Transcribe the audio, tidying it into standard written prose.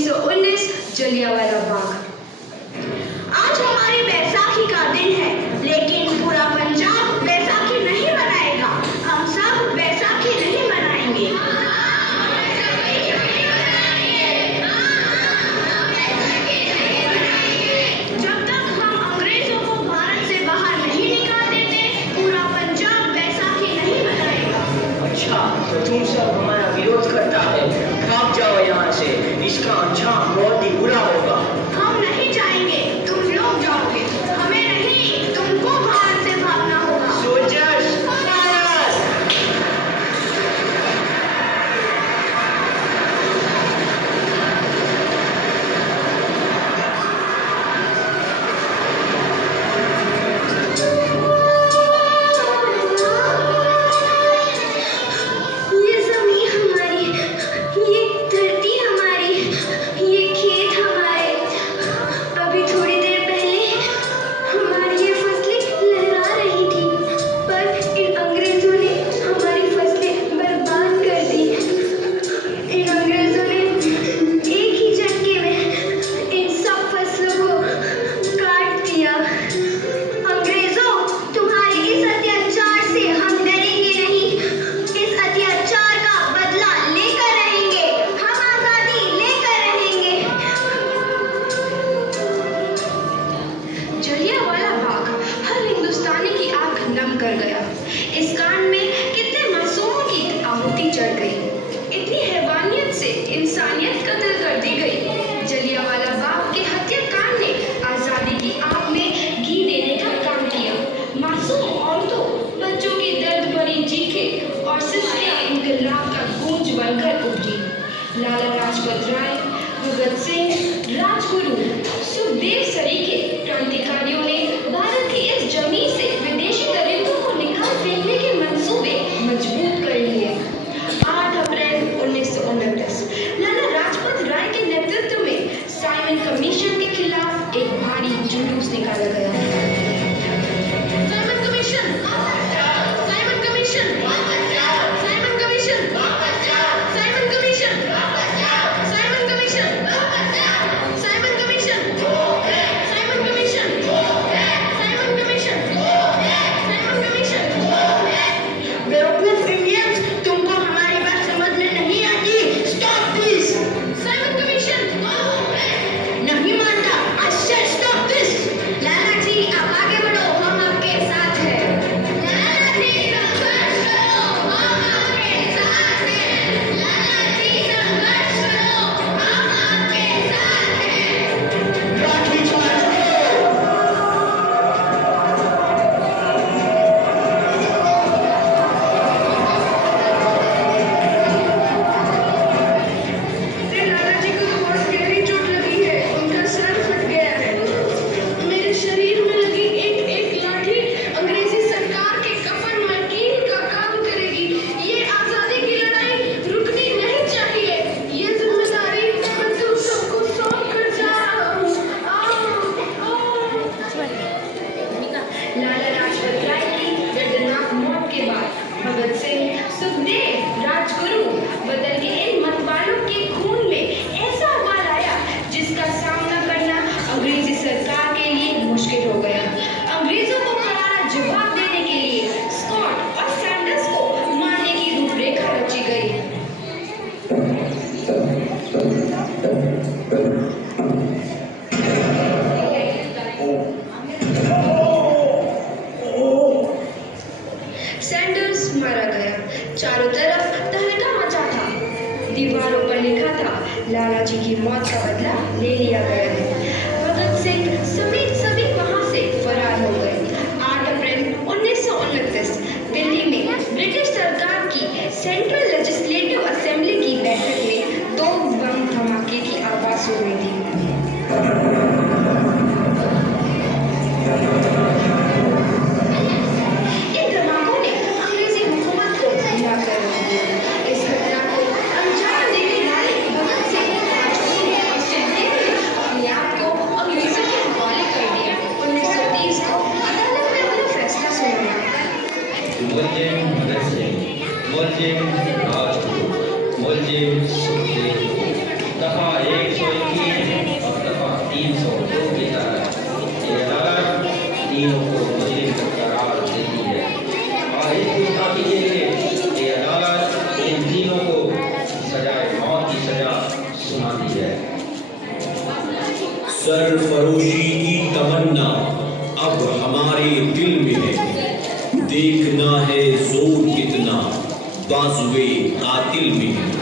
1919 जलियांवाला बाग। आज हमारी बैसाखी का दिन है, लेकिन पूरा पंजाब बैसाखी नहीं मनाएगा। हम सब बैसाखी नहीं मनाएंगे। जब तक हम अंग्रेजों को भारत से बाहर नहीं निकाल देते, पूरा पंजाब बैसाखी नहीं मनाएगा। अच्छा, तो तुम सब हमारा विरोध करता है। भाग जाओ यहाँ से, इसका अंजाम बहुत ही बुरा होगा। हम नहीं जाएंगे, तुम लोग जाओगे। हमें नहीं, तुमको भारत से भागना होगा। Soldiers, fire! ये जमीन हमारी, ये धरती हमारी, ये खेत हमारे। अभी थोड़ी देर पहले हमारी ये फसलें लहरा रही थी, पर इन अंग्रेजों ने हमारी फसलें बर्बाद कर दी। इन अंग्रेजों ने एक ही झटके में इन सब फसलों को काट दिया। अंग्रेजों, तुम्हारे इस अत्याचार से हम डरेंगे नहीं। इस अत्याचार का बदला लेकर रहेंगे। हम आजादी लेकर रहेंगे। जलियांवाला बाग हर हिंदुस्तानी की आंख नम कर गया। इस कांड में कितने मासूमों की आहुति चढ़ गई। इतनी हैवानियत से इंसानियत कत्ल कर दी गई। जलियांवाला बाग के हत्याकांड ने आजादी की आग में घी देने का काम किया। मासूम औरतों, बच्चों की दर्द भरी चीखें और सिसकियां इनकलाब का गूंज बनकर उठी। लाला लाजपत राय, भगत सिंह, राजगुरु, सुखदेव सरीखे क्रांतिकारियों ने भारत की इस जमीन से विदेशी दरिंदों को निकाल फेंकने के मंसूबे मजबूत कर लिए। 8 अप्रैल 1929 लाला लाजपत राय के नेतृत्व में साइमन कमीशन के खिलाफ एक भारी जुलूस निकाला गया। Simon commission, Simon commission, Simon commission, Simon commission, Simon commission, Simon commission, Simon commission, Simon commission, Simon commission. बेवकूफ इंडियंस, तुमको हमारी बात समझ में नहीं आती। Stop this. साइमन कमीशन नहीं मानता। I said stop this. Lala ji, आप आगे बढ़ो, हम आपके साथ हैं। लाला जी, संघर्ष करो, हम आपके साथ हैं। लाला जी, संघर्ष करो, हम आपके साथ हैं। लाठी चार्ज करो! लाला जी को तो बहुत गहरी चोट लगी है। उनका सर फट गया है। मेरे शरीर में लगी एक एक लाठी अंग्रेजी सरकार के कफन में कील का काम करेगी। ये आजादी की लड़ाई रुकनी नहीं चाहिए। ये जिम्मेदारी मैं तुम सबको सौंप कर जा रहा हूँ। लाला लाजपत राय की दर्दनाक मौत के बाद भगत सिंह, सुखदेव, राजगुरु बदल के इन मतवालों के खून में ऐसा उबाल आया जिसका सामना करना अंग्रेजी सरकार के लिए मुश्किल हो गया। अंग्रेजों को करारा जवाब देने के लिए स्कॉट और सैंडर्स को मारने की रूपरेखा रची गई। सैंडर्स मारा गया। चारों तरफ तहलका मचा था। दीवारों पर लिखा था, लाला जी की मौत का बदला ले लिया गया है। भगत सिंह समेत सभी वहां से फरार हो गए। 8 अप्रैल 1929 दिल्ली में ब्रिटिश सरकार की सेंट्रल लेजिस्लेटिव असेंबली की बैठक में 2 बम धमाके की आवाज सुनी थी। इन धमाकों ने अंग्रेजी हुकूमत को हिला कर रख दिया। इस घटना को अंजाम देने वाले भगत सिंह, राजगुरु और सुखदेव ने अपने आप को अंग्रेजों के हवाले कर दिया। 1930 को अदालत में अपना फैसला सुनाया। बोलिए भगत सिंह, बोलिए 121 और दफा 302 की तरह ये अदालत तीनों को मुजरिम करार देती है और इस गुस्ताखी के लिए ये अदालत इन तीनों को सजाए मौत की सजा सुनाती है। सरफरोशी की तमन्ना अब हमारे दिल में है, देखना है जोर कितना बाजुए कातिल में है।